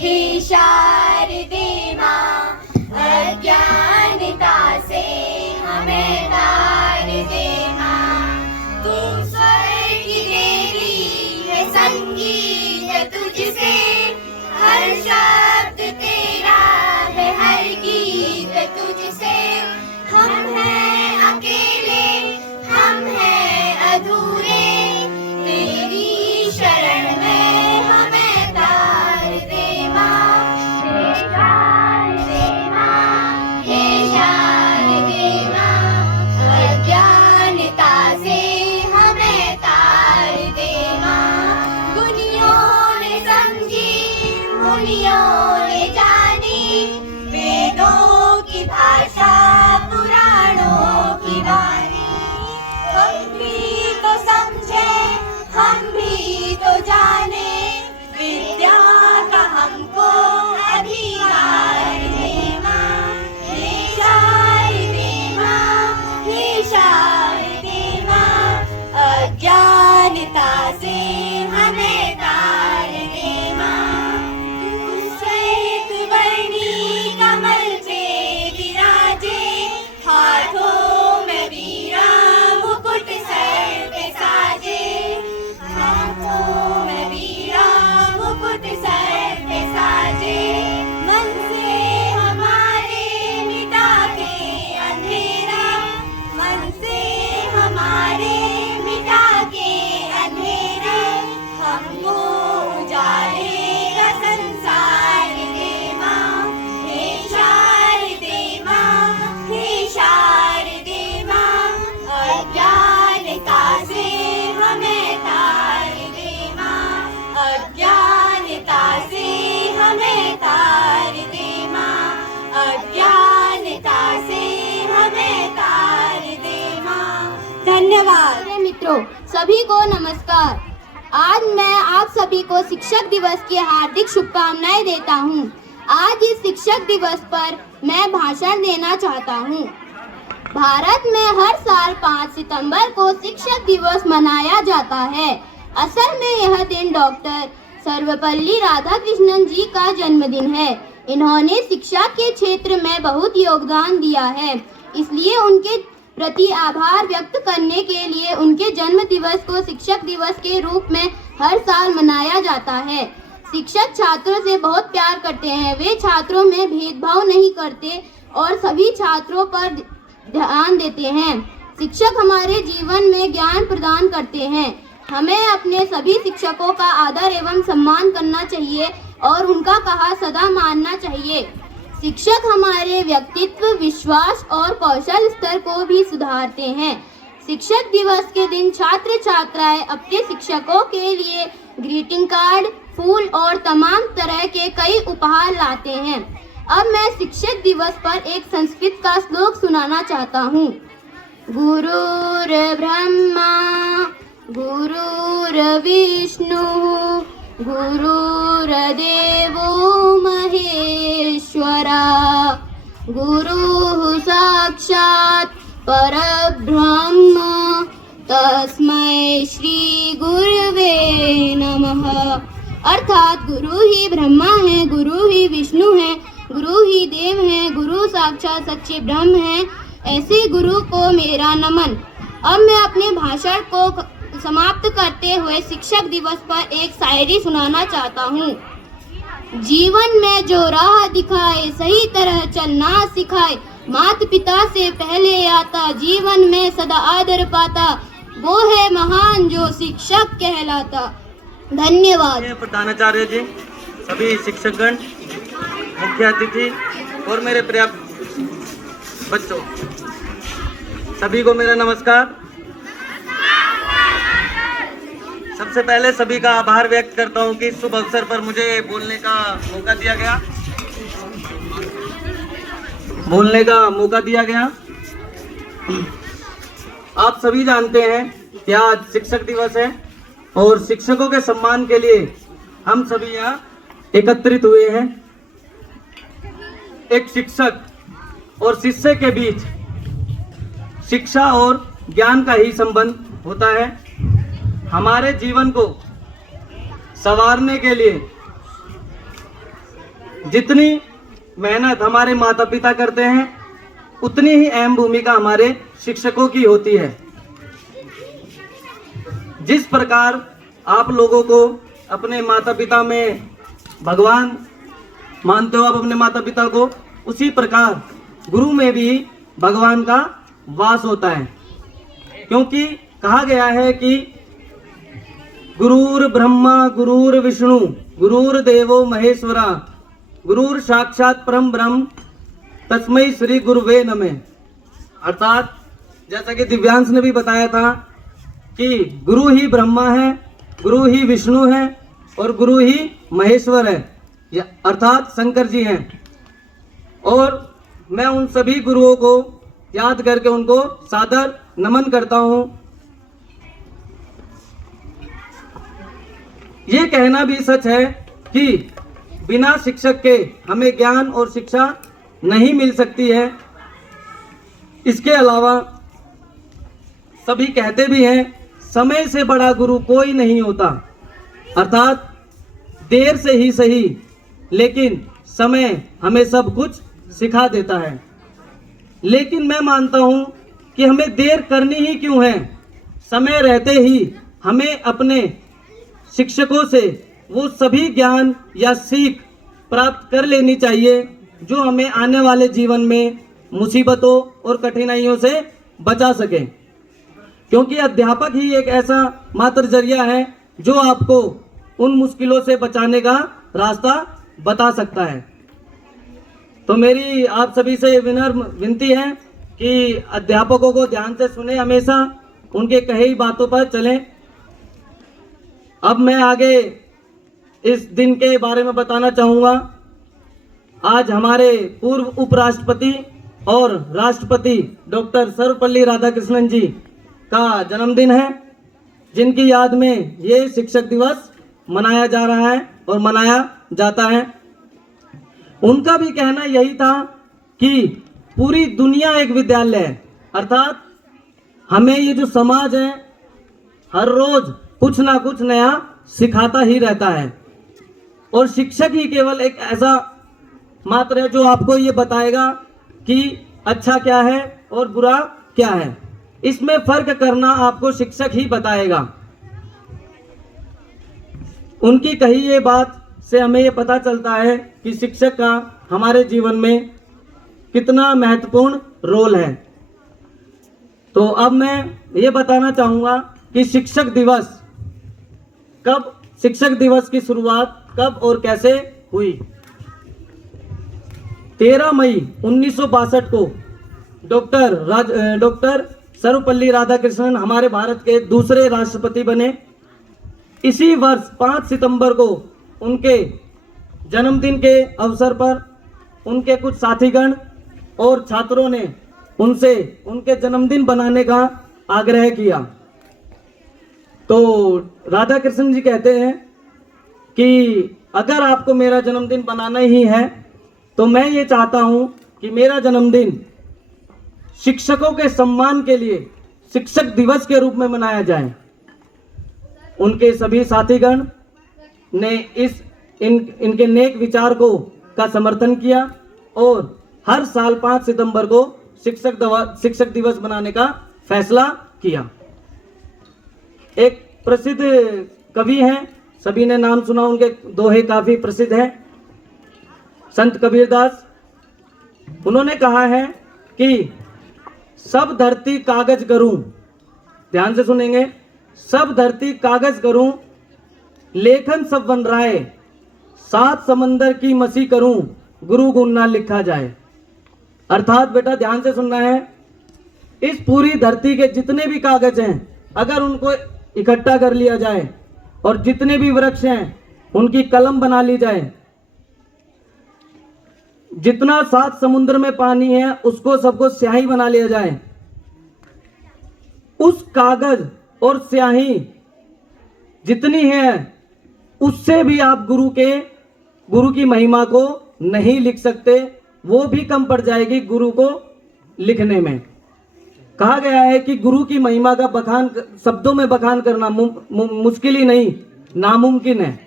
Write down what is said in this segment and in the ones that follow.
हे शारदे माँ, अज्ञानता से हमें तार दे माँ। तू स्वर की देवी है, संगीत तुझसे, हर शब्द तेरा है, हर गीत तुझसे। हम हैं अकेले, हम हैं अधूरे, तेरी शरण में हमें तार दे माँ। हे शारदे माँ, हे शारदे माँ, अज्ञानता से हमें तार दे माँ। गुनियों ने समझी, मुनियों ने जानी, वेदों की भाषा, पुराणों की वाणी। हम भी तो समझे, हम भी तो जाने, विद्या का हमको अधिकार दे माँ। हे शारदे माँ, हे शारदे माँ, अज्ञानता से हमें तार दे माँ। तू श्वेत वर्णी कमल पे विराजे, हाथों में वीणा मुकुट सर पे साजे, हाथों में वीणा मुकुट सर पे साजे। मन से हमारे मिटा के अंधेरा, मन से हमारे मिटा के अंधेरा, हमको उजालेगा संसार दे माँ। हे शारदे माँ, हे शारदे माँ, अज्ञानता से हमें तार दे माँ। अज्ञानता से हमें तार दे माँ। अज्ञानता से हमें तार दे माँ। धन्यवाद। मेरे मित्रों, सभी को नमस्कार। आज मैं आप सभी को शिक्षक दिवस की हार्दिक शुभकामनाएं देता हूं। आज इस शिक्षक दिवस पर मैं भाषण देना चाहता हूं। भारत में हर साल 5 सितंबर को शिक्षक दिवस मनाया जाता है। असल में यह दिन डॉक्टर सर्वपल्ली राधाकृष्णन जी का जन्मदिन है। इन्होंने शिक्षा के क्षेत्र में बहुत योगदान दिया है, इसलिए उनके प्रति आभार व्यक्त करने के लिए उनके जन्म दिवस को शिक्षक दिवस के रूप में हर साल मनाया जाता है। शिक्षक छात्रों से बहुत प्यार करते हैं। वे छात्रों में भेदभाव नहीं करते और सभी छात्रों पर ध्यान देते हैं। शिक्षक हमारे जीवन में ज्ञान प्रदान करते हैं। हमें अपने सभी शिक्षकों का आदर एवं सम्मान करना चाहिए और उनका कहा सदा मानना चाहिए। शिक्षक हमारे व्यक्तित्व, विश्वास और कौशल स्तर को भी सुधारते हैं। शिक्षक दिवस के दिन छात्र छात्राएं अपने शिक्षकों के लिए ग्रीटिंग कार्ड, फूल और तमाम तरह के कई उपहार लाते हैं। अब मैं शिक्षक दिवस पर एक संस्कृत का श्लोक सुनाना चाहता हूँ। गुरुर् ब्रह्मा गुरुर्विष्णु गुरुर्देवो महेश्वरा, गुरुः साक्षात् परब्रह्म, तस्मै श्री गुरुवे नमः। अर्थात गुरु ही ब्रह्मा है, गुरु ही विष्णु है, गुरु ही देव है, गुरु साक्षात सच्चे ब्रह्म है। ऐसे गुरु को मेरा नमन। अब मैं अपने भाषण को समाप्त करते हुए शिक्षक दिवस पर एक शायरी सुनाना चाहता हूँ। जीवन में जो राह दिखाए, सही तरह चलना सिखाए, माता पिता से पहले आता, जीवन में सदा आदर पाता, वो है महान जो शिक्षक कहलाता। धन्यवाद। प्रधानाचार्य जी, सभी शिक्षकगण, मुख्य अतिथि और मेरे प्रिय बच्चों, सभी को मेरा नमस्कार। सबसे पहले सभी का आभार व्यक्त करता हूं कि इस शुभ अवसर पर मुझे बोलने का मौका दिया गया। आप सभी जानते हैं कि आज शिक्षक दिवस है और शिक्षकों के सम्मान के लिए हम सभी यहाँ एकत्रित हुए हैं। एक शिक्षक और शिष्य के बीच शिक्षा और ज्ञान का ही संबंध होता है। हमारे जीवन को संवारने के लिए जितनी मेहनत हमारे माता पिता करते हैं उतनी ही अहम भूमिका हमारे शिक्षकों की होती है। जिस प्रकार आप लोगों को अपने माता पिता में भगवान मानते हो आप अपने माता पिता को, उसी प्रकार गुरु में भी भगवान का वास होता है। क्योंकि कहा गया है कि गुरुर ब्रह्मा गुरुर विष्णु गुरुर देवो महेश्वरा गुरुर साक्षात परम ब्रह्म तस्मै श्री गुरुवे नमः। अर्थात जैसा कि दिव्यांश ने भी बताया था कि गुरु ही ब्रह्मा है, गुरु ही विष्णु है और गुरु ही महेश्वर है, अर्थात शंकर जी हैं। और मैं उन सभी गुरुओं को याद करके उनको सादर नमन करता हूं। ये कहना भी सच है कि बिना शिक्षक के हमें ज्ञान और शिक्षा नहीं मिल सकती है। इसके अलावा सभी कहते भी हैं समय से बड़ा गुरु कोई नहीं होता, अर्थात देर से ही सही लेकिन समय हमें सब कुछ सिखा देता है। लेकिन मैं मानता हूं कि हमें देर करनी ही क्यों है, समय रहते ही हमें अपने शिक्षकों से वो सभी ज्ञान या सीख प्राप्त कर लेनी चाहिए जो हमें आने वाले जीवन में मुसीबतों और कठिनाइयों से बचा सके। क्योंकि अध्यापक ही एक ऐसा मात्र जरिया है जो आपको उन मुश्किलों से बचाने का रास्ता बता सकता है। तो मेरी आप सभी से विनम्र विनती है कि अध्यापकों को ध्यान से सुने, हमेशा उनके कही हुई बातों पर चलें। अब मैं आगे इस दिन के बारे में बताना चाहूँगा। आज हमारे पूर्व उपराष्ट्रपति और राष्ट्रपति डॉक्टर सर्वपल्ली राधाकृष्णन जी का जन्मदिन है, जिनकी याद में ये शिक्षक दिवस मनाया जा रहा है और मनाया जाता है। उनका भी कहना यही था कि पूरी दुनिया एक विद्यालय है, अर्थात हमें ये जो समाज है हर रोज कुछ ना कुछ नया सिखाता ही रहता है और शिक्षक ही केवल एक ऐसा मात्र है जो आपको ये बताएगा कि अच्छा क्या है और बुरा क्या है। इसमें फर्क करना आपको शिक्षक ही बताएगा। उनकी कही ये बात से हमें ये पता चलता है कि शिक्षक का हमारे जीवन में कितना महत्वपूर्ण रोल है। तो अब मैं ये बताना चाहूँगा कि शिक्षक दिवस की शुरुआत कब और कैसे हुई। 13 मई 1962 को डॉक्टर सर्वपल्ली राधाकृष्णन हमारे भारत के दूसरे राष्ट्रपति बने। इसी वर्ष 5 सितंबर को उनके जन्मदिन के अवसर पर उनके कुछ साथीगण और छात्रों ने उनसे उनके जन्मदिन बनाने का आग्रह किया। तो राधाकृष्णन जी कहते हैं कि अगर आपको मेरा जन्मदिन बनाना ही है तो मैं ये चाहता हूं कि मेरा जन्मदिन शिक्षकों के सम्मान के लिए शिक्षक दिवस के रूप में मनाया जाए। उनके सभी साथीगण ने इनके नेक विचार का समर्थन किया और हर साल 5 सितंबर को शिक्षक दिवस बनाने का फैसला किया। एक प्रसिद्ध कवि हैं, सभी ने नाम सुना, उनके दोहे काफी प्रसिद्ध हैं, संत कबीरदास। उन्होंने कहा है कि सब धरती कागज करूं, ध्यान से सुनेंगे, सब धरती कागज करूं, लेखन सब बन राय, 7 समंदर की मसी करूं, गुरु गुण ना लिखा जाए। अर्थात बेटा ध्यान से सुनना है, इस पूरी धरती के जितने भी कागज हैं अगर उनको इकट्ठा कर लिया जाए और जितने भी वृक्ष हैं उनकी कलम बना ली जाए, जितना 7 समुद्र में पानी है उसको सबको स्याही बना लिया जाए, उस कागज और स्याही जितनी है उससे भी आप गुरु की महिमा को नहीं लिख सकते, वो भी कम पड़ जाएगी गुरु को लिखने में। कहा गया है कि गुरु की महिमा का बखान शब्दों में बखान करना मुश्किल ही नहीं, नामुमकिन है।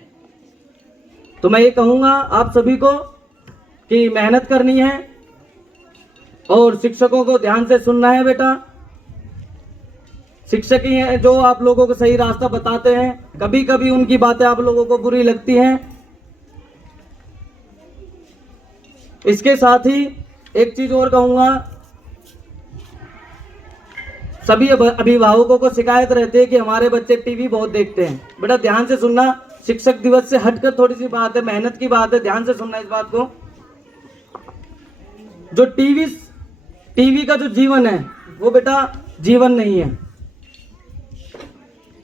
तो मैं ये कहूंगा आप सभी को कि मेहनत करनी है और शिक्षकों को ध्यान से सुनना है बेटा। शिक्षक ही हैं जो आप लोगों को सही रास्ता बताते हैं, कभी कभी उनकी बातें आप लोगों को बुरी लगती हैं। इसके साथ ही एक चीज और कहूंगा, सभी अभिभावकों को शिकायत रहती है कि हमारे बच्चे टीवी बहुत देखते हैं। बेटा ध्यान से सुनना, शिक्षक दिवस से हटकर थोड़ी सी बात है, मेहनत की बात है, ध्यान से सुनना इस बात को। जो टीवी का जो जीवन है वो बेटा जीवन नहीं है।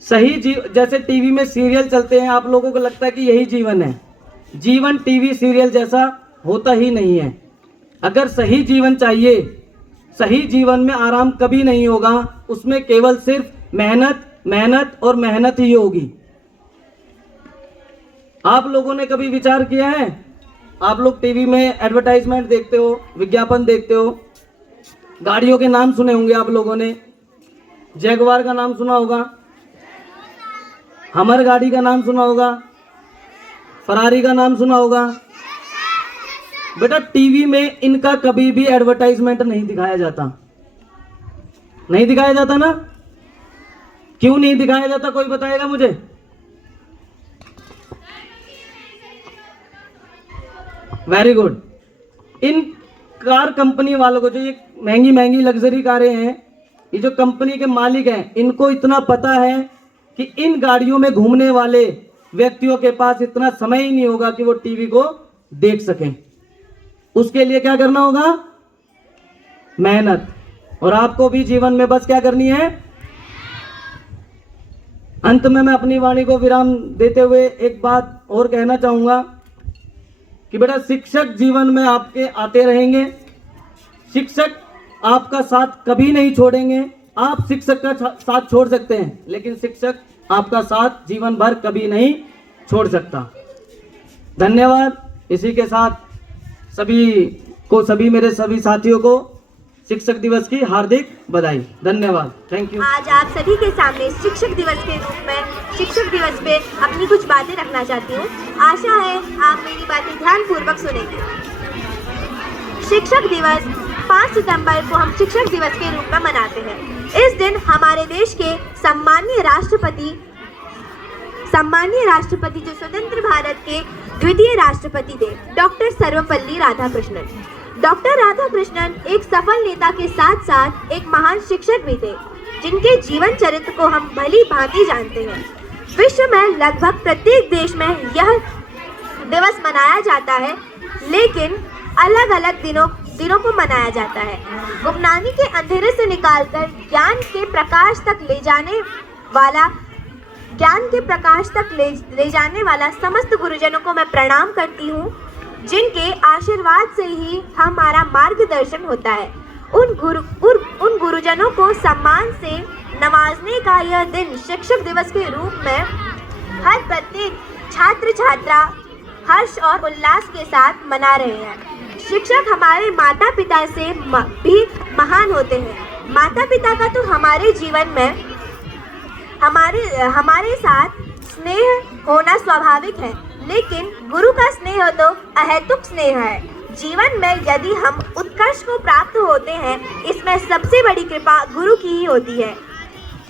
जैसे टीवी में सीरियल चलते हैं, आप लोगों को लगता है कि यही जीवन है। जीवन टीवी सीरियल जैसा होता ही नहीं है। अगर सही जीवन चाहिए, सही जीवन में आराम कभी नहीं होगा, उसमें केवल सिर्फ मेहनत मेहनत और मेहनत ही होगी। आप लोगों ने कभी विचार किया है, आप लोग टीवी में एडवर्टाइजमेंट देखते हो, विज्ञापन देखते हो, गाड़ियों के नाम सुने होंगे आप लोगों ने। जैगवार का नाम सुना होगा, हमर गाड़ी का नाम सुना होगा, फरारी का नाम सुना होगा। बेटा टीवी में इनका कभी भी एडवर्टाइजमेंट नहीं दिखाया जाता। नहीं दिखाया जाता ना? क्यों नहीं दिखाया जाता, कोई बताएगा मुझे? Very good. इन कार कंपनी वालों को, जो ये महंगी महंगी लग्जरी कारें हैं, ये जो कंपनी के मालिक हैं, इनको इतना पता है कि इन गाड़ियों में घूमने वाले व्यक्तियों के पास इतना समय ही नहीं होगा कि वो टीवी को देख सकें। उसके लिए क्या करना होगा? मेहनत। और आपको भी जीवन में बस क्या करनी है? अंत में मैं अपनी वाणी को विराम देते हुए एक बात और कहना चाहूंगा कि बेटा शिक्षक जीवन में आपके आते रहेंगे। शिक्षक आपका साथ कभी नहीं छोड़ेंगे। आप शिक्षक का साथ छोड़ सकते हैं, लेकिन शिक्षक आपका साथ जीवन भर कभी नहीं छोड़ सकता। धन्यवाद। इसी के साथ सभी मेरे सभी साथियों को शिक्षक दिवस की हार्दिक बधाई। धन्यवाद। Thank you. आज आप सभी के सामने शिक्षक दिवस के रूप में शिक्षक दिवस पे अपनी कुछ बातें रखना चाहती हूँ। आशा है आप मेरी बातें ध्यानपूर्वक सुनेंगे। शिक्षक दिवस 5 सितंबर को हम शिक्षक दिवस के रूप में मनाते हैं। इस दिन हमारे देश के सम्मानीय राष्ट्रपति जो स्वतंत्र भारत के द्वितीय राष्ट्रपति थे, डॉक्टर सर्वपल्ली राधाकृष्णन। डॉक्टर राधाकृष्णन एक सफल नेता के साथ साथ एक महान शिक्षक भी थे, जिनके जीवन चरित्र को हम भली भांति जानते हैं। विश्व में लगभग प्रत्येक देश में यह दिवस मनाया जाता है, लेकिन अलग अलग दिनों को मनाया जाता है। गुमनामी के अंधेरे से निकालकर ज्ञान के प्रकाश तक ले जाने वाला समस्त गुरुजनों को मैं प्रणाम करती हूँ, जिनके आशीर्वाद से ही हमारा मार्गदर्शन होता है। उन गुरुजनों को सम्मान से नवाजने का यह दिन शिक्षक दिवस के रूप में हर प्रत्येक छात्र छात्रा हर्ष और उल्लास के साथ मना रहे हैं। शिक्षक हमारे माता पिता से भी महान होते हैं। माता पिता का तो हमारे जीवन में हमारे साथ स्नेह होना स्वाभाविक है, लेकिन गुरु का स्नेह तो अहेतुक स्नेह है। जीवन में यदि हम उत्कर्ष को प्राप्त होते हैं, इसमें सबसे बड़ी कृपा गुरु की ही होती है।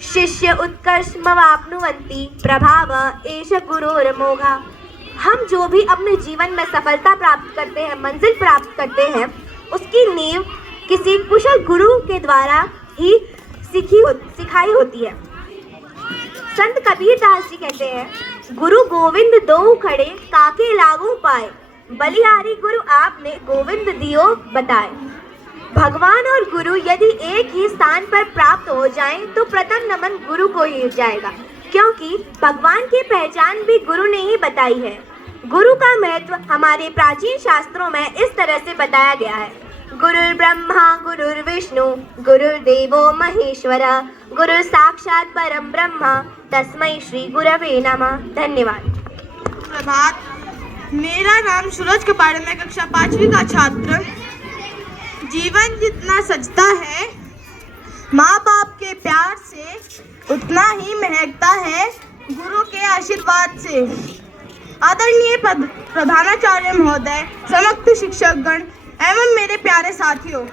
शिष्य उत्कर्षमवाप्नुवन्ति प्रभाव एष गुरोर्मोघा। हम जो भी अपने जीवन में सफलता प्राप्त करते हैं, मंजिल प्राप्त करते हैं, उसकी नींव किसी कुशल गुरु के द्वारा ही सिखाई होती है। संत कबीरदास जी कहते हैं, गुरु गोविंद दो खड़े काके लागू पाए, बलिहारी गुरु आपने गोविंद दियो बताए। भगवान और गुरु यदि एक ही स्थान पर प्राप्त हो जाएं, तो प्रथम नमन गुरु को ही जाएगा, क्योंकि भगवान की पहचान भी गुरु ने ही बताई है। गुरु का महत्व हमारे प्राचीन शास्त्रों में इस तरह से बताया गया है। गुरुर् ब्रह्मा गुरुर्विष्णु गुरुर्देवो महेश्वर गुरु साक्षात परम ब्रह्म तस्मै श्री गुरवे नमः। धन्यवाद। प्रभात। मेरा नाम सूरज कपाड़े, मैं कक्षा 5वीं का छात्र। जीवन जितना सजता है माँ बाप के प्यार से, उतना ही महकता है गुरु के आशीर्वाद से। आदरणीय प्रधानाचार्य महोदय, समस्त शिक्षकगण एवं मेरे प्यारे साथियों,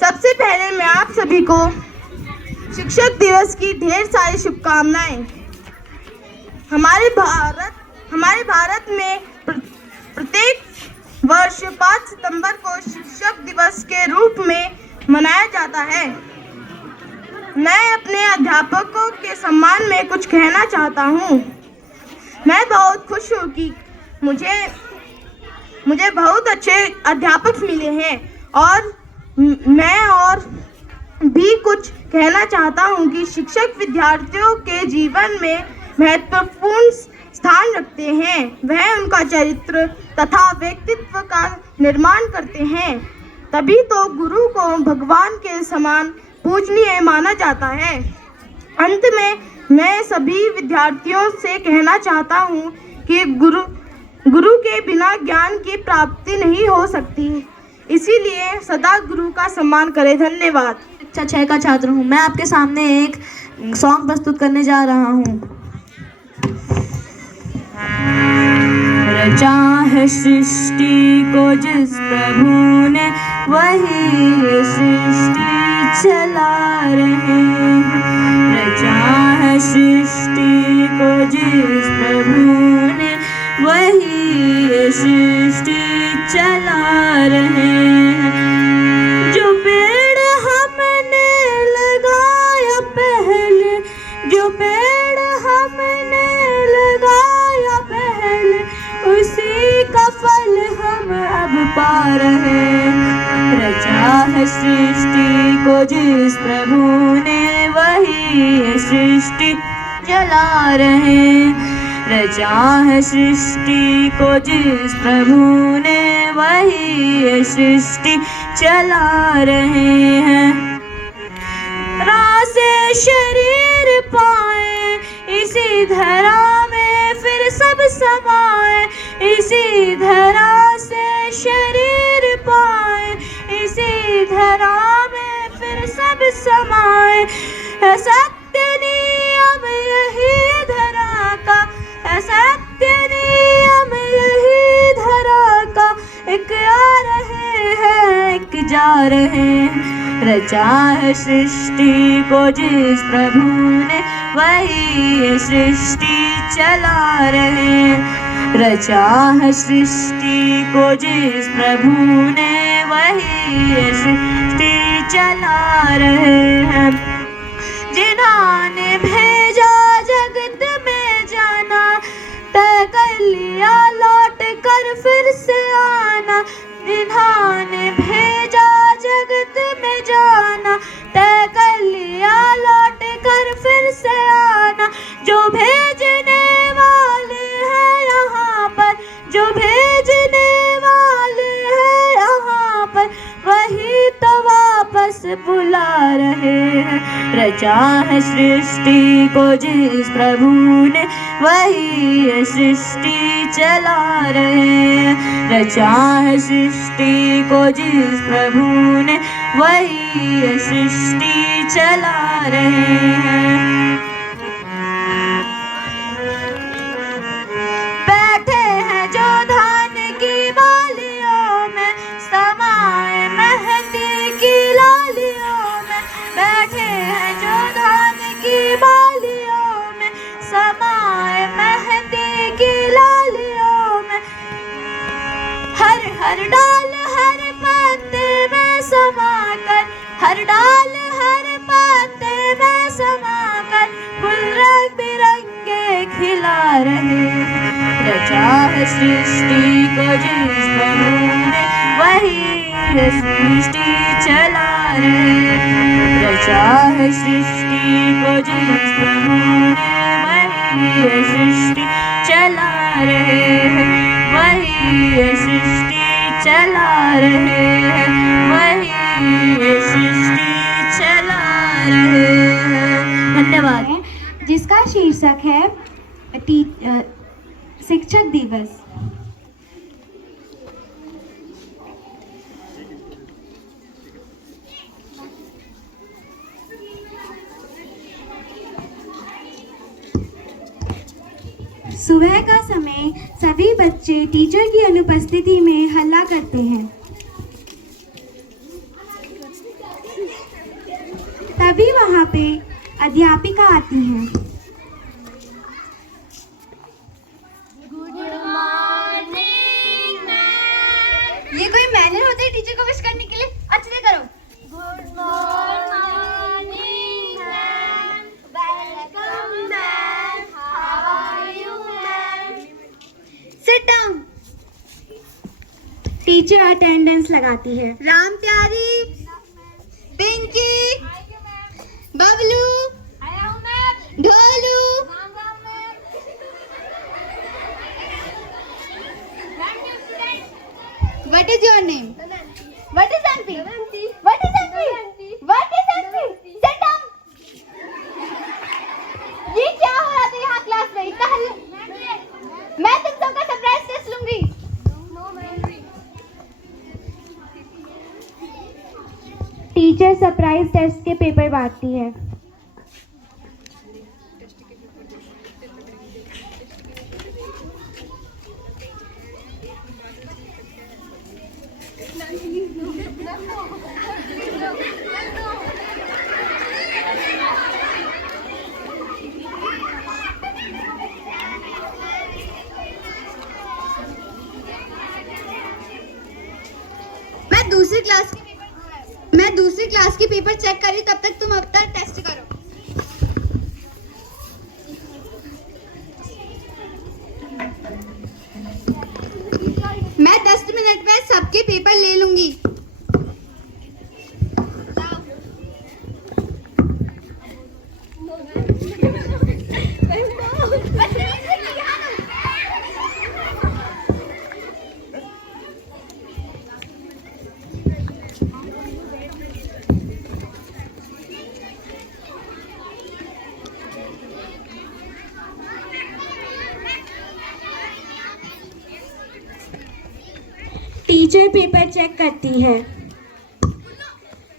सबसे पहले मैं आप सभी को शिक्षक दिवस की ढेर सारी शुभकामनाएं। हमारे भारत में प्रत्येक वर्ष 5 सितंबर को शिक्षक दिवस के रूप में मनाया जाता है। मैं अपने अध्यापकों के सम्मान में कुछ कहना चाहता हूँ। मैं बहुत खुश हूँ कि मुझे बहुत अच्छे अध्यापक मिले हैं और मैं और भी कुछ कहना चाहता हूँ कि शिक्षक विद्यार्थियों के जीवन में महत्वपूर्ण स्थान रखते हैं। वह उनका चरित्र तथा व्यक्तित्व का निर्माण करते हैं, तभी तो गुरु को भगवान के समान पूजनीय माना जाता है। अंत में मैं सभी विद्यार्थियों से कहना चाहता हूँ कि गुरु के बिना ज्ञान की प्राप्ति नहीं हो सकती, इसीलिए सदा गुरु का सम्मान करें। धन्यवाद। कक्षा 6 का छात्र हूँ। मैं आपके सामने एक सॉन्ग प्रस्तुत करने जा रहा हूँ। रचा है सृष्टि को जिस प्रभु ने, वही ये सृष्टि चला रहे हैं। रचा है सृष्टि को जिस प्रभु ने, वही ये सृष्टि चला रहे हैं। जो पेड़ हमने लगाया पहले, जो पेड़ हमने लगाया पहले, उसी का फल हम अब पा रहे हैं। रचा है सृष्टि को जिस प्रभु ने, वही ये सृष्टि चला रहे हैं। रचा है सृष्टि को जिस प्रभु ने, वही ये सृष्टि चला रहे हैं। रासे शरीर पाए इसी धरा में, फिर सब समाए इसी धरा से। शरीर पाए इसी धरा में, फिर सब समाए। है सत्य नियम यही धरा का, है सत्य नियम यही धरा का। एक आ रहे हैं, एक जा रहे हैं। रचा है सृष्टि को जिस प्रभु ने, वही ये सृष्टि चला रहे हैं। रचा है सृष्टि को जिस प्रभु ने, वही ये सृष्टि चला रहे हैं। जिन्होंने भेजा जगत में जाना, तय कर लिया लौट कर फिर से आना। जिन्होंने भेजा जगत में जाना, तय कर लिया लौट कर फिर से आना। जो भेजने वाले हैं यहाँ पर, जो भेजने वाले हैं यहाँ पर, वही तो वापस बुला रहे हैं। रचा है सृष्टि को जिस प्रभु ने, वही ये सृष्टि चला रहे हैं। रचा है सृष्टि को जिस प्रभु ने, वही ये सृष्टि चला रहे हैं। बैठे हैं जो धान की बालियों में, समाए मेहंदी की लालियों में। बैठे हैं जो धान की बालियों में, समाए मेहंदी की लालियों में। हर हर डाल हर पत्ते में समाकर, हर डाल हर पत्ते में समाकर, फूल रंग बिरंगे खिला रहे हैं। रचा है सृष्टि को जिस प्रभु ने, वही ये सृष्टि चला रहे हैं। रचा है सृष्टि को जिस प्रभु ने, वही ये सृष्टि चला रहे हैं। वही ये सृष्टि चला रहे हैं। वही ये सृष्टि चला रहे हैं। धन्यवाद। जिसका शीर्षक है शिक्षक दिवस। सुबह का समय सभी बच्चे टीचर की अनुपस्थिति में हल्ला करते हैं। तभी वहाँ पे अध्यापिका आती है। ये कोई मैनर होता है टीचर को विश करने के लिए? अच्छे से करो। Good morning ma'am, welcome ma'am, how are you ma'am? Sit down. Teacher attendance लगाती है। राम प्यारी, Pinky, Bablu, Dholu, what is your name? What is MP? What is MP? What is MP? Sit down. ये क्या हो रहा था यहाँ क्लास में? इतना हल्ला। मैं तुम सबका सरप्राइज टेस्ट लूंगी। टीचर सरप्राइज टेस्ट के पेपर बांटती है। मैं दूसरी क्लास की पेपर चेक कर रही, तब तक तुम अपना टेस्ट करो। मैं 10 मिनट में सबके पेपर ले लूंगी। टीचर पेपर चेक करती है।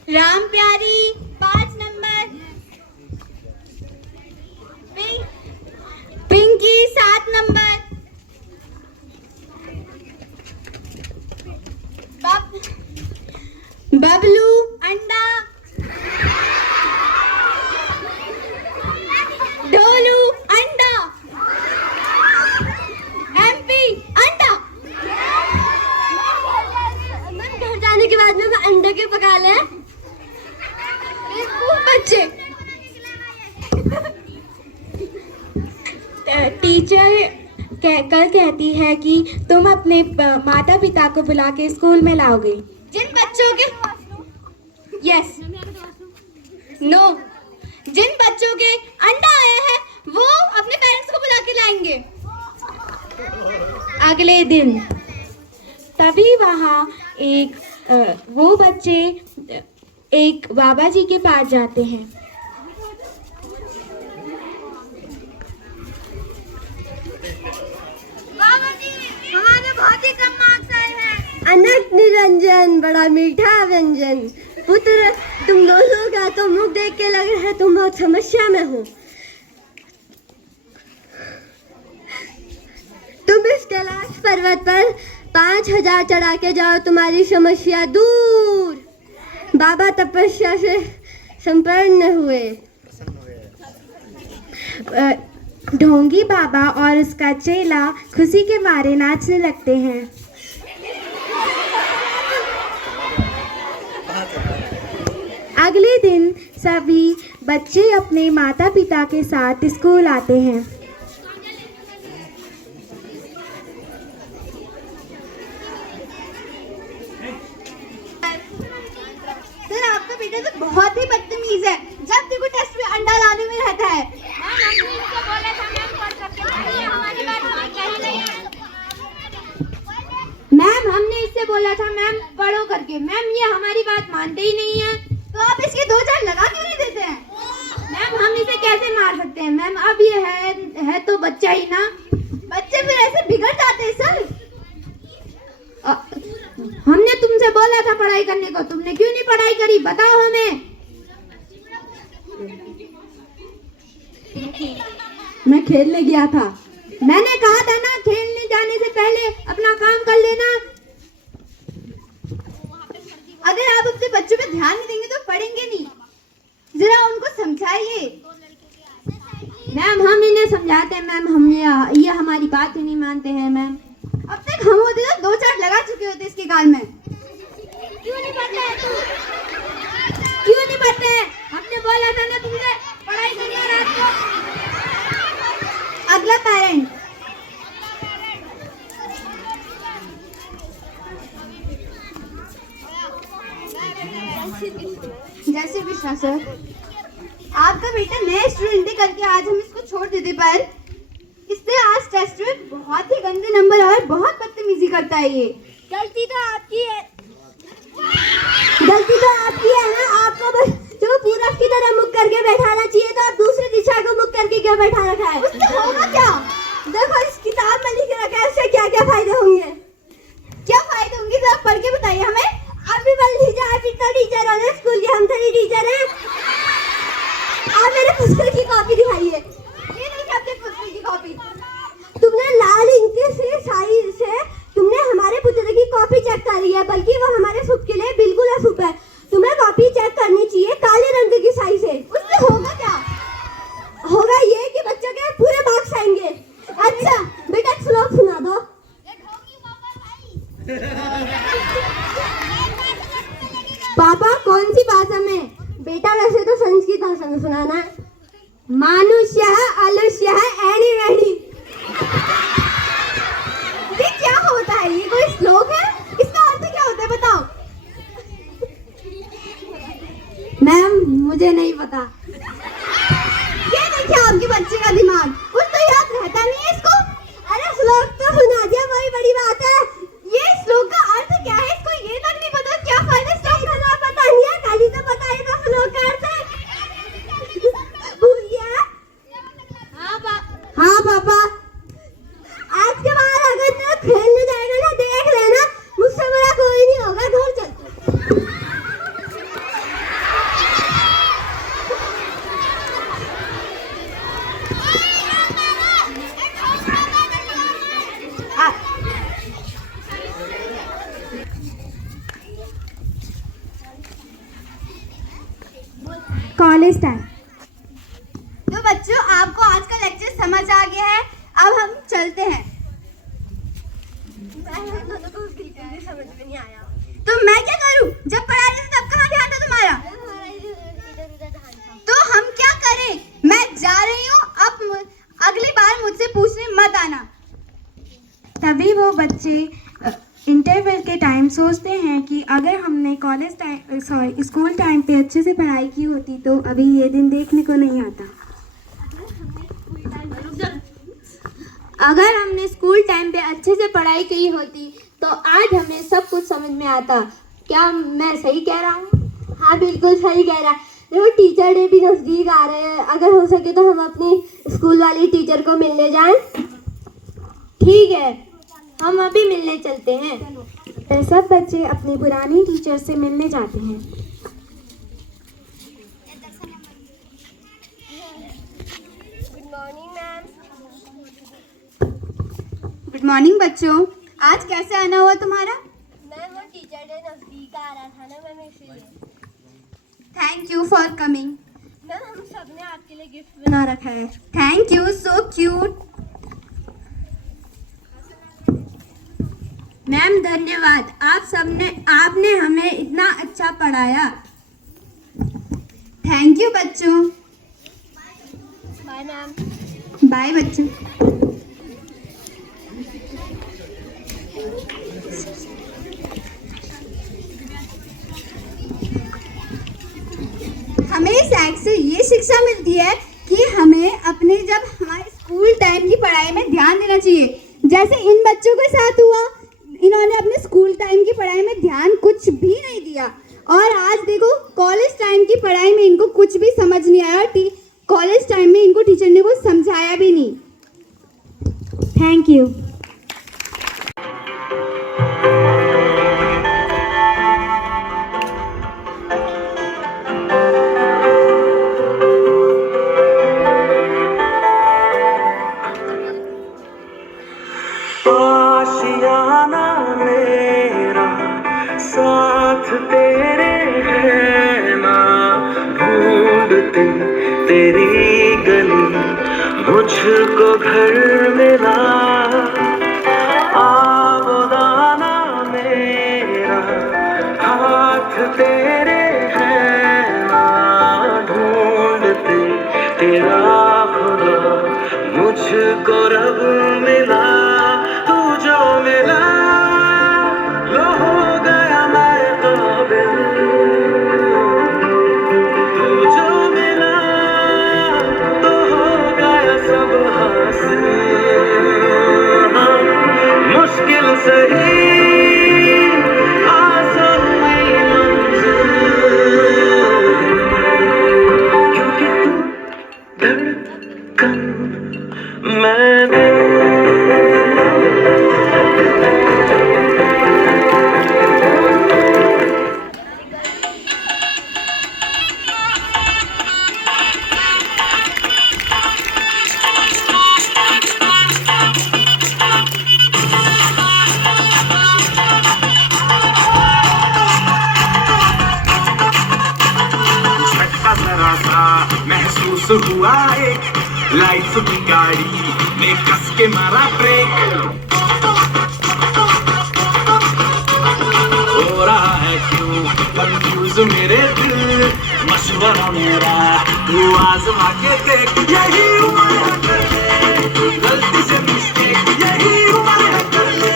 राम प्यारी 5 नंबर, पिंकी 7 नंबर, बबलू अंडा, ढोलू अंडा, एमपी अंडा। घर जाने के बाद में अंडे के पका ले बच्चे। टीचर कल कहती है कि तुम अपने माता पिता को बुला के स्कूल में लाओगे। जिन बच्चों के नो जिन बच्चों के अंडा आया है वो अपने पेरेंट्स को बुला के लाएंगे। अगले दिन तभी वहाँ वो बच्चे एक बाबा जी के पास जाते हैं। बाबा जी, हमारे बहुत ही कम मार्क्स आए हैं। अनंत निरंजन बड़ा मीठा व्यंजन। पुत्र, तुम दोनों का तो मुख देख के लग रहा है तुम बहुत समस्या में हो। तुम इस कैलाश पर्वत पर 5000 चढ़ा के जाओ, तुम्हारी समस्या दूर। बाबा तपस्या से संपन्न हुए। ढोंगी बाबा और उसका चेला खुशी के मारे नाचने लगते हैं। अगले दिन सभी बच्चे अपने माता पिता के साथ स्कूल आते हैं। सर, आपका बेटा तो बहुत ही बदतमीज है। जब देखो टेस्ट में अंडा लाने में रहता है। मैम, हमने इससे बोला था मैम पढ़ो करके। मैम, ये हमारी बात मानते ही नहीं है। तो आप इसके 2-4 लगा क्यों नहीं देते हैं? मैम, हम इसे कैसे मार सकते हैं? मैम, अब ये है तो बच्चा ही ना। बच्चे फिर ऐसे बिगड़ जाते हैं सर। हमने तुमसे बोला था पढ़ाई करने को, तुमने क्यों नहीं पढ़ाई करी? बताओ हमें। मैं खेलने गया था। मैंने कहा था ना, खेलने जाने से पहले अपना काम कर लेना। अगर आप अपने बच्चों पे ध्यान नहीं देंगे तो पढ़ेंगे नहीं। जरा उनको समझाइए। मैम हम इन्हें समझाते हैं मैम, हम ये हमारी बात ही नहीं मानते हैं मैम। अब तक हम होते तो 2 चाट लगा चुके होते इसके गाल में। क्यों नहीं पढ़ते हैं तू? क्यों नहीं पढ़ते हैं? हमने बोला था ना तुमसे पढ़ाई करना रात को। अगला पेरेंट। जय श्री कृष्णा सर। आपका बेटा नए स्टूडेंट है करके आज हम इसको छोड़ देते, पर इसने आज टेस्ट में बहुत ही गंदे नंबर आए, बहुत बदतमीजी करता है ये। गलती तो आपकी है। गलती तो आपकी है ना, आपको जो पूरब की तरह मुख करके बैठाना चाहिए तो आप दूसरी दिशा को मुख करके क्यों बैठा रखा है? उससे होगा क्या? देखो इस किताब में लिख रखा है, उससे क्या क्या फायदे होंगे। क्या फायदे होंगे तो आप पढ़ के बताइए हमें। आप भी पढ़ लीजिए, आप इतना टीचर हो ना स्कूल के, हम थोड़ी टीचर हैं। आप मेरे पुस्तक की कॉपी दिखाइए। ये देखिए आपके पुस्तक की कॉपी। तुमने लाल इंक से स्याही से तुमने हमारे पुस्तक की कॉपी चेक करी है, बल्कि वो हमारे सुख के लिए बिल्कुल अशुभ है। तुम्हें कॉपी चेक करनी चाहिए काले रंग की स्याही से। उससे होगा क्या? होगा ये कि बच्चों के पूरे मार्क्स आएंगे। अच्छा बेटा एक श्लोक सुना दो। पापा कौन सी भाषा में? बेटा वैसे तो संस्कृत भाषा में सुनाना है। मानुष्य अलुष्य एनी वेनी। ये क्या होता है? ये कोई श्लोक है? इसका अर्थ क्या होता है बताओ। मैम मुझे नहीं पता। ये देखिए आपके बच्चे का दिमाग, कुछ तो याद रहता नहीं है इसको। अरे श्लोक तो सुना दिया, वही बड़ी बात है। ये श्लोक का अर्थ क्या है इसको ये तक नहीं पता। क्या फायदा श्लोक का पता नहीं है, खाली तो पता है तो श्लोक का अर्थ है। भूल गया? हाँ पापा। आज के बाद अगर तू खेलने जाएगा ना, देख लेना मुझसे बड़ा कोई नहीं होगा। दूर चल। College time. तो बच्चों आपको आज का लेक्चर समझ आ गया है, अब हम चलते हैं। समझ में नहीं आया। तो मैं क्या करूं? जब पढ़ाई थी तब कहाँ ध्यान था तुम्हारा? तो हम क्या करें? मैं जा रही हूँ, अब अगली बार मुझसे पूछने मत आना। तभी वो बच्चे इंटरवल के टाइम सोचते हैं कि अगर हमने कॉलेज टाइम स्कूल टाइम पे अच्छे से पढ़ाई की होती तो अभी ये दिन देखने को नहीं आता। अगर हमने स्कूल टाइम पे अच्छे से पढ़ाई की होती तो आज हमें सब कुछ समझ में आता। क्या मैं सही कह रहा हूँ? हाँ बिल्कुल सही कह रहा है। देखो टीचर डे भी नजदीक आ रहे हैं, अगर हो सके तो हम अपनी स्कूल वाली टीचर को मिलने जाएं। ठीक है, हम अभी मिलने चलते हैं। सब बच्चे अपने पुरानी टीचर से मिलने जाते हैं। Good morning ma'am. Good morning बच्चों, आज कैसे आना हुआ तुम्हारा? मैम वो टीचर डे नजदीक आ रहा था ना मैम, इसलिए। Thank you for coming. Ma'am हम सबने आपके लिए गिफ्ट बना रखा है। Thank you, so cute. Ma'am धन्यवाद, आपने हमें इतना अच्छा पढ़ाया। थैंक यू बच्चों। Bye ma'am. बाय बच्चों। हमें इस एक्ट से ये शिक्षा मिलती है कि हमें अपने जब हमारे स्कूल टाइम की पढ़ाई में ध्यान देना चाहिए। जैसे इन बच्चों के साथ हुआ, इन्होंने अपने स्कूल टाइम की पढ़ाई में ध्यान कुछ भी नहीं दिया और आज देखो कॉलेज टाइम की पढ़ाई में इनको कुछ भी समझ नहीं आया और कॉलेज टाइम में इनको टीचर ने कुछ समझाया भी नहीं। Thank you. दिन तेरी गली मुझको घर मिला, आबोदाना मेरा हाथ तेरे हैं ना, ढूंढते तेरा खुदा मुझको रब मिला। तू जो मिला लो हो गया मैं काबिल, तू जो मिला तो हो गया सब हासिल। मुश्किल सही आसान हुई मंजिल, क्योंकि तू धड़कन मैंने महसूस हुआ एक लाइफ की गाड़ी में कस के मारा ब्रेक। हो रहा है क्यों कंफ्यूज मेरे दिल, मशवरा मेरा तू आजमा के देख। यही उम्र है कर ले गलती से मिस्टेक, यही उम्र है कर ले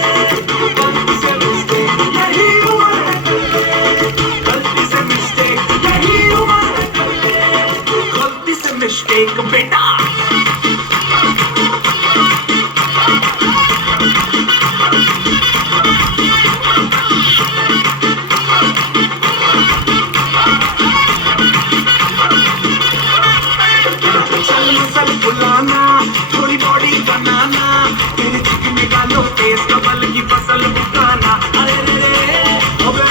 गलती से मिस्टेक, यही उम्र है कर ले गलती से मिस्टेक, यही उम्र है कर ले गलती से मिस्टेक बेटा। थोड़ी बॉडी बनाना, तेरे चिकने गालों तेज कमल की फसल उगाना। अरे रे अबे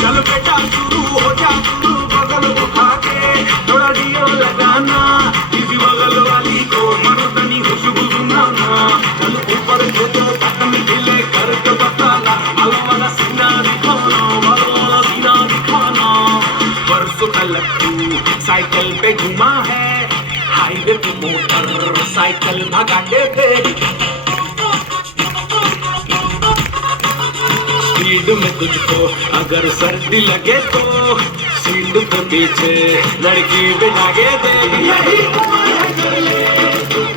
चल बेटा शुरू हो जा तू, बगल उठा के थोड़ा डियो लगाना, किसी बगल वाली को मर्दानी खुशबू सुनाना। चल ऊपर को तो तकनी ढीले करके बताना, वाला सीना दिखाना, वाला सीना दिखाना। परसों तलक तू साइकिल पे घुमा है, हाईवे पे मोटर साइकिल भगाते थे, स्पीड में तुझको अगर सर्दी लगे तो सीट पे पीछे लड़की बिठाके दे। यही उम्र है कर ले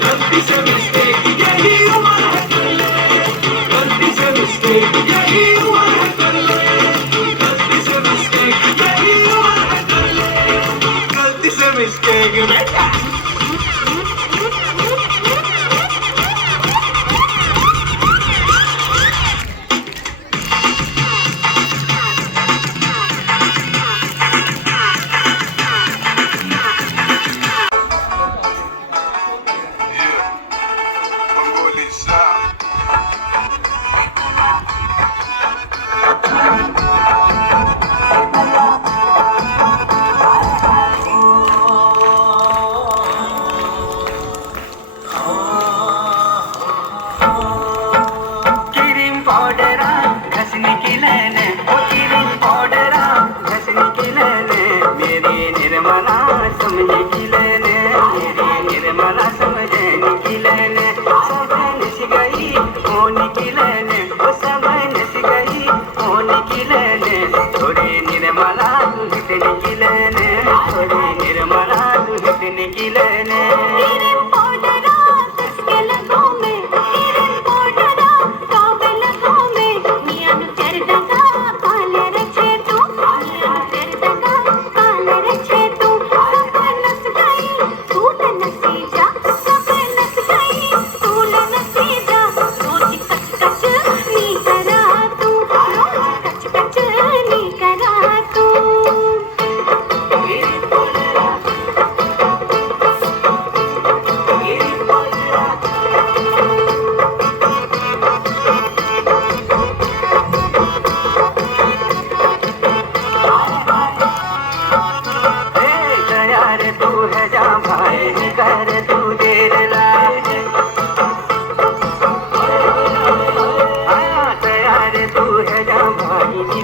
गलती से मिस्टेक, यही उम्र है कर ले गलती से मिस्टेक, यही उम्र है कर ले गलती से मिस्टेक, यही उम्र है कर ले गलती से मिस्टेक बेटा।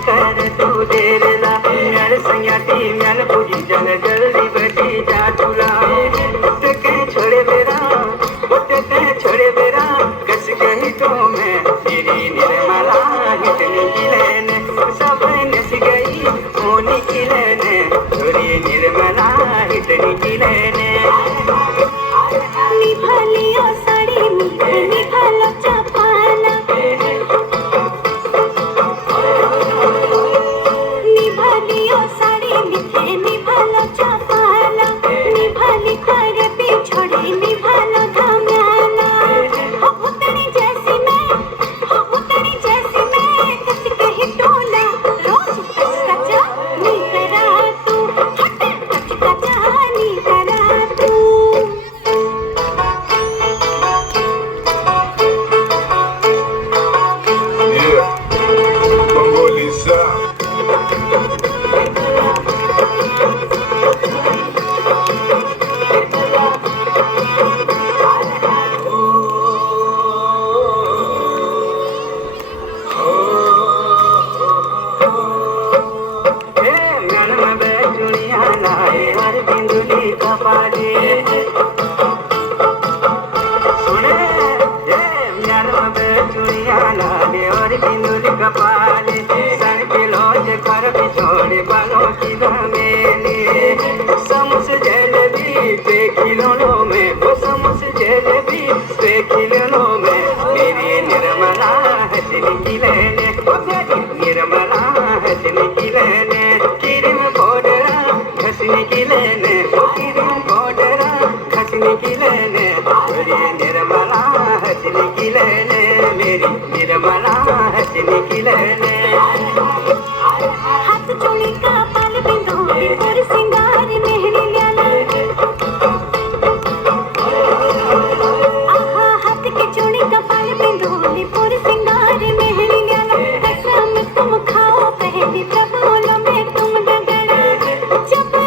कर तू देर ला मेरे संगती मन पूजी जल जल्दी बटी जा नस गई होनी की लेने छोरी निर्मला इतनी की लेने निभालियो साड़ी मीठे निभालो चपाला निभालियो साड़ी मीठे निभालो चपाला निभाली खारे पे छोड़े निभालो धाम्याला हो उतनी जैसी मैं किसी के ही टोला रोज कचा नी करा तू हट कचा नी करा तू Yeah, Mongolian sound. मैडम बैठुनिया लाए हर बिंदुली कपाले सुने मैडम बैठुनिया लाए और बिंदुली कपाले सर के लोच कर बिछोड़े बालों की धमेली समोसे जलेबी पे खिलौनों में वो समोसे जलेबी पे खिलौनों में मेरी निर्मला हंसने की लेने निर्मला हंसने की लेने क्रीम पाउडर घसने की लेने क्रीम पाउडर घसने की लेने मेरी निर्मला हंसने की लेने मेरी निर्मला हंसने की लेने हाथ चोली का पाल बिंदोरी और सिंगार मेहरी ल्याला आहा हाथ के चोली का पाल बिंदोरी और सिंगार मेहरी ल्याला ऐसा में तुम खाओ पहली प्रभोला में तुम डगड़ा जब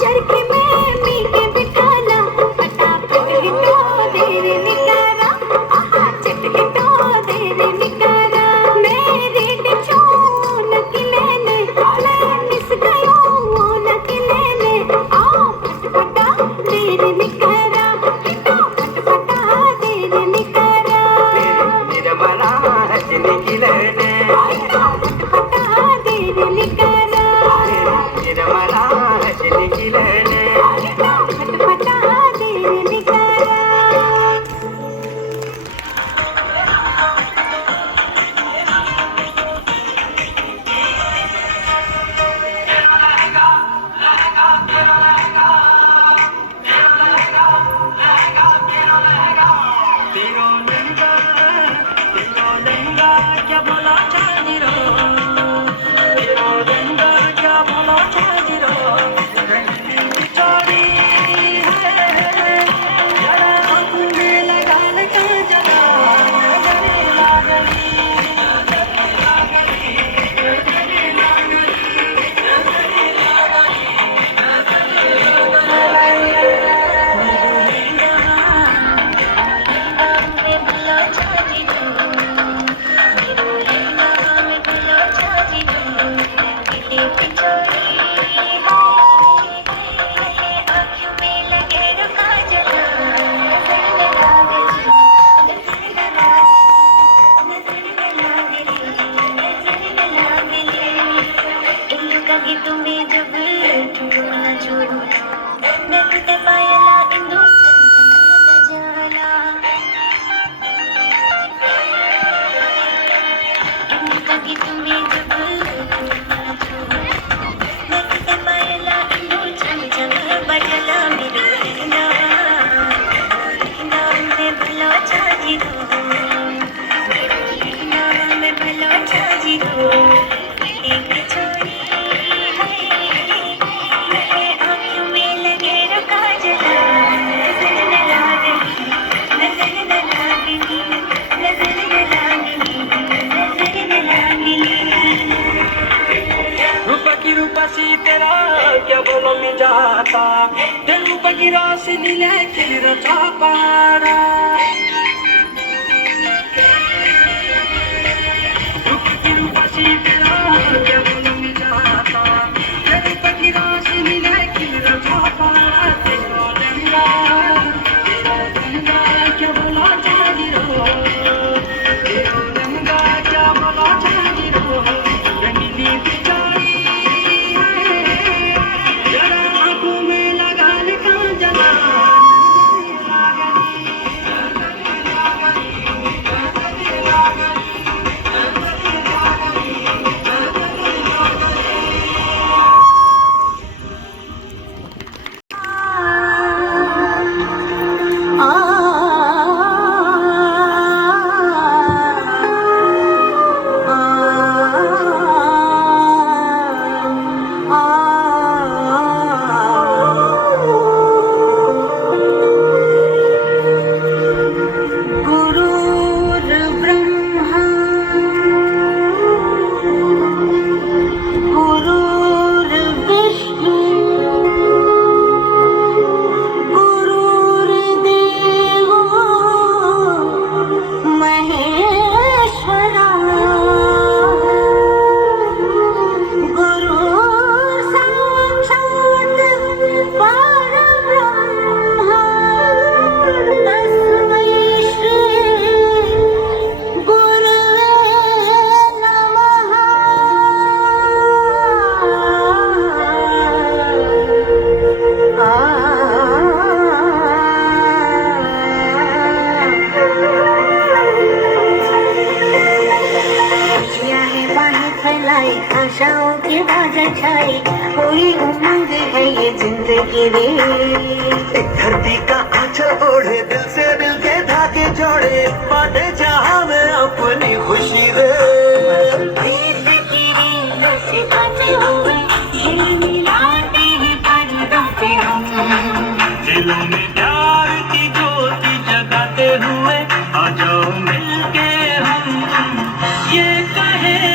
चरखी में मीठे बिठाना फटाफट हिटो देर निकारा आहा चट हिटो देर निकारा मेरे डिचोन की लेने मैं मिस गयो न की लेने आओ फटफटा देर निकारा हिटो फटफटा देर निकारा निर्मला हंसने की लेने फटफटा देर निकारा निर्मला हंसने की लेने फटफटा देर निकारा क्या बोला चांदी रो क्या बोला चांदी रो चोरी है जरा अंगे लगाने का जरा तुम्हें जब छोड़ना छोड़ो मैं तुझे पायला इंदु जाला कभी तुम्हें जब छोड़ना छोड़ो मैं तुझे पायला इंदु जाला बजला मेरे नाम में भलो छाजी दो नाम में भलो छाजी दो एक छोरी रूपसी तेरा क्या बोलो मैं जाता दिल रूप की रोशनी लेके रचा पारा रूपसी तेरा क्या बोलो मैं जाता दिल रूप की रोशनी लेके रचा पारा तेरा लंगा क्या बोलो चांदी रो तेरा लंगा क्या बोलो चांदी रो फैलाई, आशाओं की बादल छाई, कोई उमंग है ये जिंदगी रे। एक धरती का आंचल ओढ़े, दिल से दिल के धागे जोड़े, बांटे जहां में अपनी खुशी रे। प्रीत की रील से बाते हुए, मिलाते हैं परिंदों पे हम। दिलों में प्यार की ज्योति जगाते हुए, आ जाओ मिलके हम ये कहें।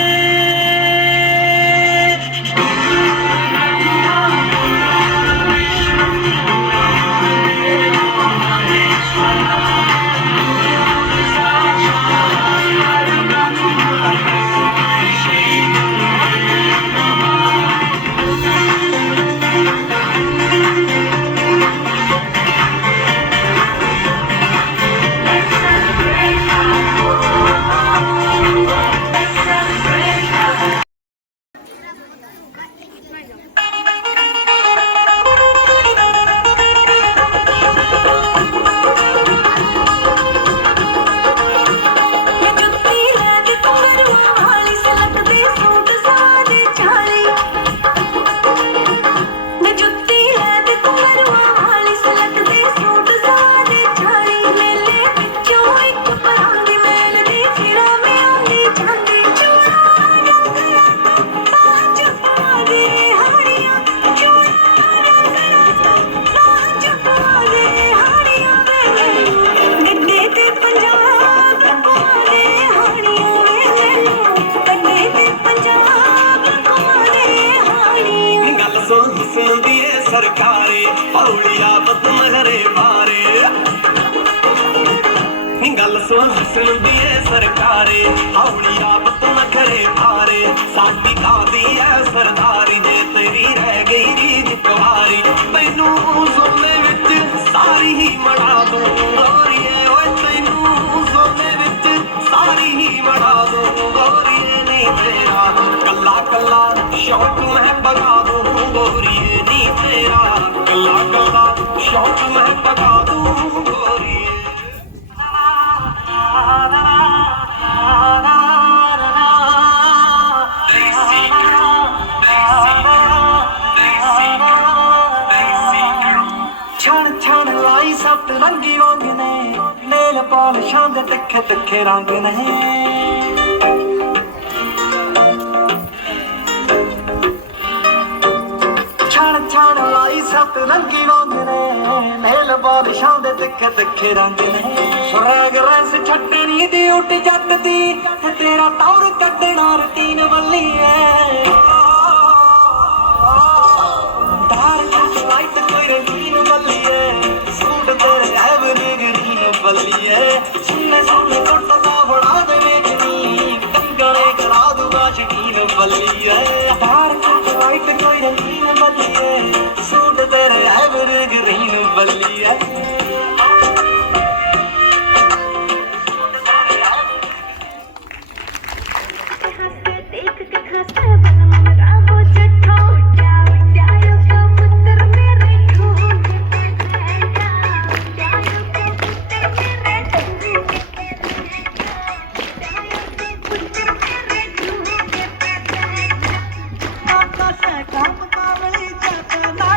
सरकारे पौड़िया बदमहरे मारे, गल सुन दिए सरकारे पौड़िया बदमहरे मारे। साडी दादी है सरदारी, जे तेरी रह गई रीज कुवारी, तैनू सोने विच सारी ही मड़ा दूं गोरीए। ओए तैनू सोने विच सारी ही मड़ा दूं गोरीए। नहीं तेरा कल्ला कल्ला शौक मैं बगा दूं गोरीए। तेरा कल्ला कल्ला शौक मैं पका दूं गोरी। छण छण लाई सत रंगी वांग ने, नेल पॉलिशां दे तिखे तिखे रंग ने। सत रंगी वांग ने, नेल पॉलिशां दे तिखे तिखे रंग ने। रैग रैस छड्डनी दी उठ जट दी, तेरा तौर कड्डना रतीन वल्ली है। धार छट लाइट कोई रंगीन वल्ली है, सूट तेरे एवरग्रीन वल्ली है। सुन्ने सोने कोट दा बड़ा दे वेखनी, कंगने करा दूंगा शकीन वल्ली है। धार छट लाइट कोई रंगीन वल्ली है, सूट तेरे एवरग्रीन वल्ली है। काम कावली जाता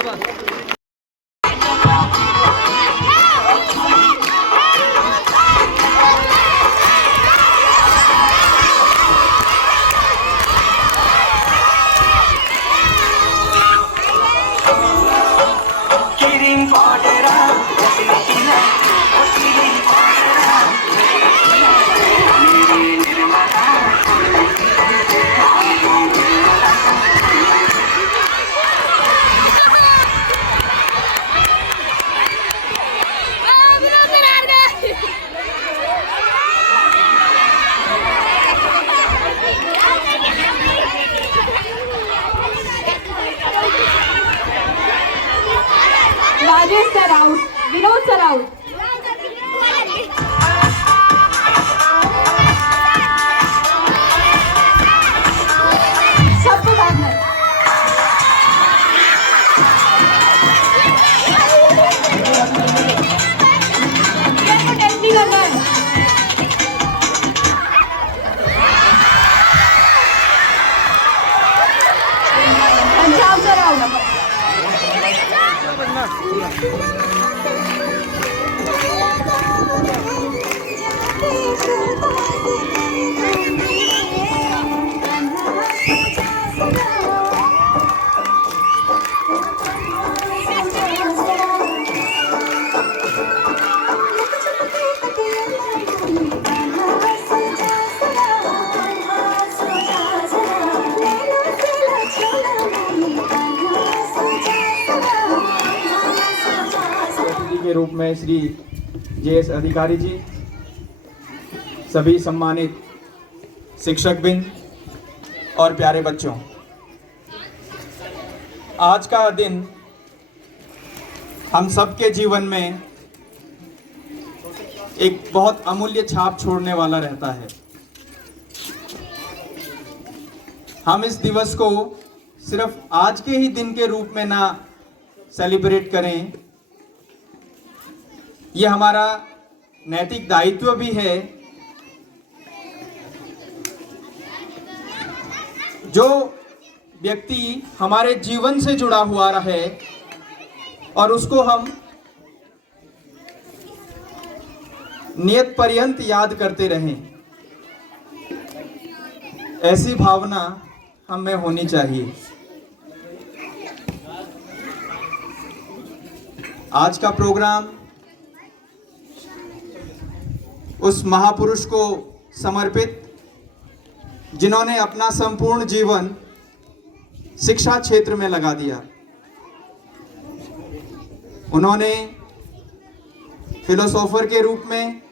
शाबाश। किरीम पाउडरा ओसिलिटीला ओसिली पाउडरा मेरी Nirmala Rajesh sir out, Vinod sir out. सबको भागना है। को टेस्ट नहीं करना है। Punjab sir out. के रूप में श्री JS अधिकारी जी, सभी सम्मानित शिक्षकबिंद और प्यारे बच्चों, आज का दिन हम सबके जीवन में एक बहुत अमूल्य छाप छोड़ने वाला रहता है। हम इस दिवस को सिर्फ आज के ही दिन के रूप में ना सेलिब्रेट करें, ये हमारा नैतिक दायित्व भी है। जो व्यक्ति हमारे जीवन से जुड़ा हुआ रहे और उसको हम नियत पर्यंत याद करते रहें, ऐसी भावना हम में होनी चाहिए। आज का प्रोग्राम उस महापुरुष को समर्पित जिन्होंने अपना संपूर्ण जीवन शिक्षा क्षेत्र में लगा दिया। उन्होंने फिलोसोफर के रूप में,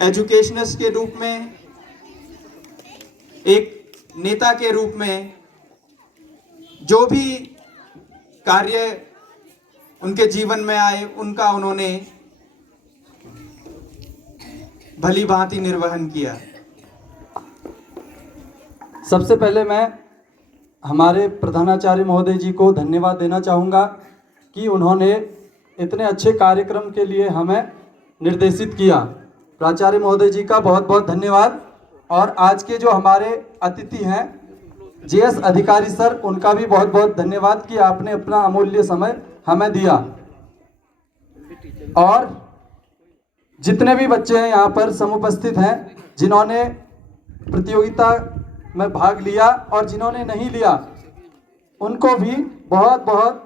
एजुकेशनिस्ट के रूप में, एक नेता के रूप में जो भी कार्य उनके जीवन में आए, उनका उन्होंने भली भांति निर्वहन किया। सबसे पहले मैं हमारे प्रधानाचार्य महोदय जी को धन्यवाद देना चाहूँगा कि उन्होंने इतने अच्छे कार्यक्रम के लिए हमें निर्देशित किया। प्राचार्य महोदय जी का बहुत बहुत धन्यवाद। और आज के जो हमारे अतिथि हैं JS अधिकारी सर, उनका भी बहुत बहुत धन्यवाद कि आपने अपना अमूल्य समय हमें दिया। और जितने भी बच्चे हैं यहाँ पर समुपस्थित हैं, जिन्होंने प्रतियोगिता में भाग लिया और जिन्होंने नहीं लिया, उनको भी बहुत बहुत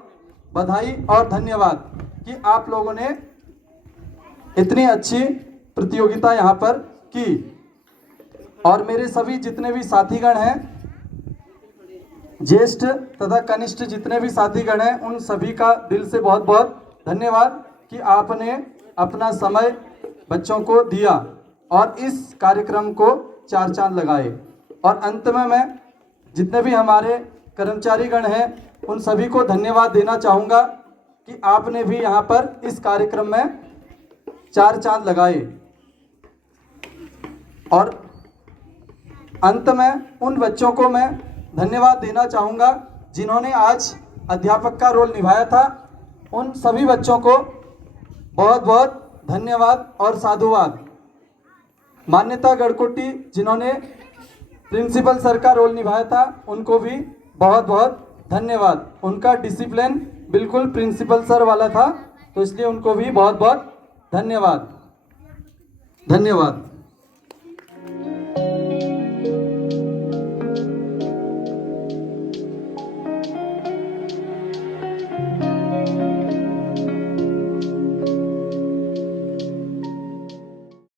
बधाई और धन्यवाद कि आप लोगों ने इतनी अच्छी प्रतियोगिता यहाँ पर की। और मेरे सभी जितने भी साथीगण हैं, ज्येष्ठ तथा कनिष्ठ जितने भी साथीगण हैं, उन सभी का दिल से बहुत बहुत धन्यवाद कि आपने अपना समय बच्चों को दिया और इस कार्यक्रम को चार चांद लगाए। और अंत में मैं जितने भी हमारे कर्मचारीगण हैं, उन सभी को धन्यवाद देना चाहूँगा कि आपने भी यहाँ पर इस कार्यक्रम में चार चांद लगाए। और अंत में उन बच्चों को मैं धन्यवाद देना चाहूँगा जिन्होंने आज अध्यापक का रोल निभाया था। उन सभी बच्चों को बहुत बहुत धन्यवाद और साधुवाद। मान्यता गढ़कोटी जिन्होंने प्रिंसिपल सर का रोल निभाया था, उनको भी बहुत बहुत धन्यवाद। उनका डिसिप्लिन बिल्कुल प्रिंसिपल सर वाला था, तो इसलिए उनको भी बहुत बहुत धन्यवाद। धन्यवाद।